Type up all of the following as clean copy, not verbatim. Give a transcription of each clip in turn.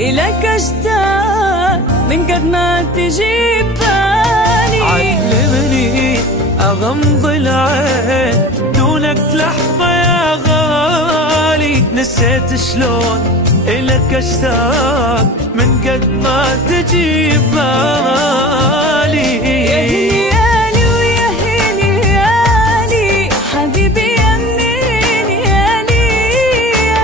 إلك أشتاق من قد ما تجيب بالي. علمني أغمض العين دونك لحظة يا غالي، نسيت شلون إلك أشتاق من قد ما تجيب بالي. يا هنيالي ويا هنيالي حبيبي يا منيالي،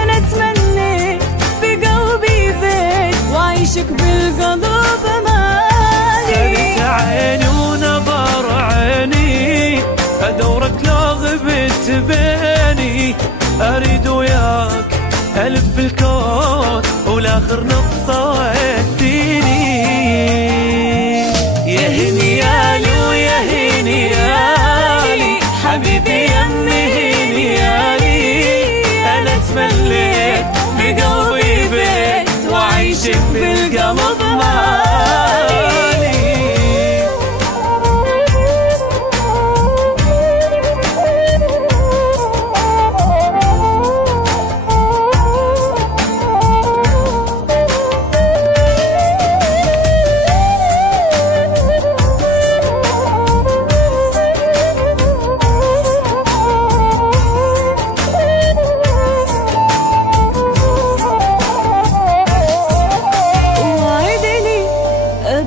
أنا أتمنى بقلبي بيت وعيشك بالقلب مالي. خذت عيني ونظر عيني أدورك لو غبت بيني، أريد وياك ألف الكون والآخر نقطة وديني. يا هنيالي ويا هنيالي حبيبي يا هنيالي، أنا تمليت بقلبي بيت وعيشك بالقلب مالي.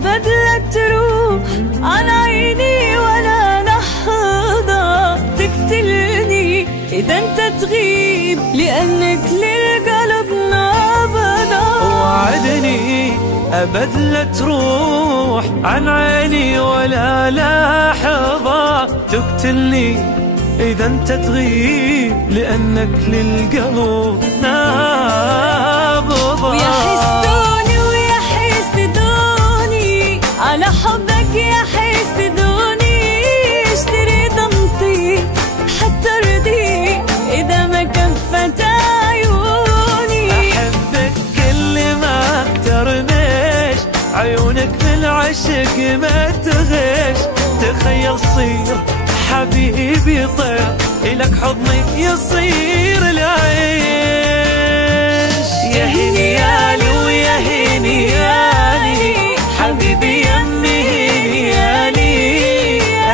بدلك تروح عن عيني ولا لحظة تقتلني إذا أنت تغيب، لأنك للقلب نابضة. وعدني أبد لا تروح عن عيني ولا لحظة تقتلني إذا أنت تغيب، لأنك للقلب نابضة. ويا حسدوني ويا حسدوني على حبك يا حسدوني، اشتري ضمطي حتى ردي إذا ما كفت عيوني. أحبك كل ما ترمش عيونك بالعشق ما تغش، تخيل صير حبيبي طير إلك حضني يصير العيش. يا هنيالي ويا هنيالي حبيبي يا هنيالي،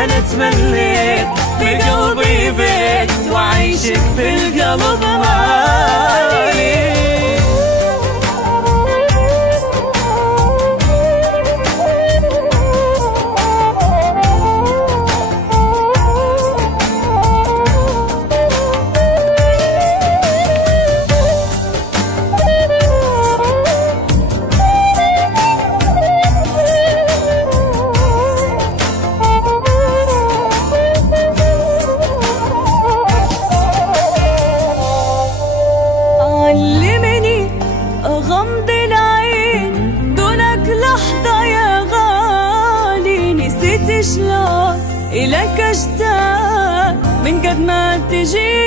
أنا تمليت بقلبي بيت وعيشك بالقلب مالي. علمني أغمض العين دونك لحظة يا غالي، نسيت شلون إلك أشتاق من قد ما تجي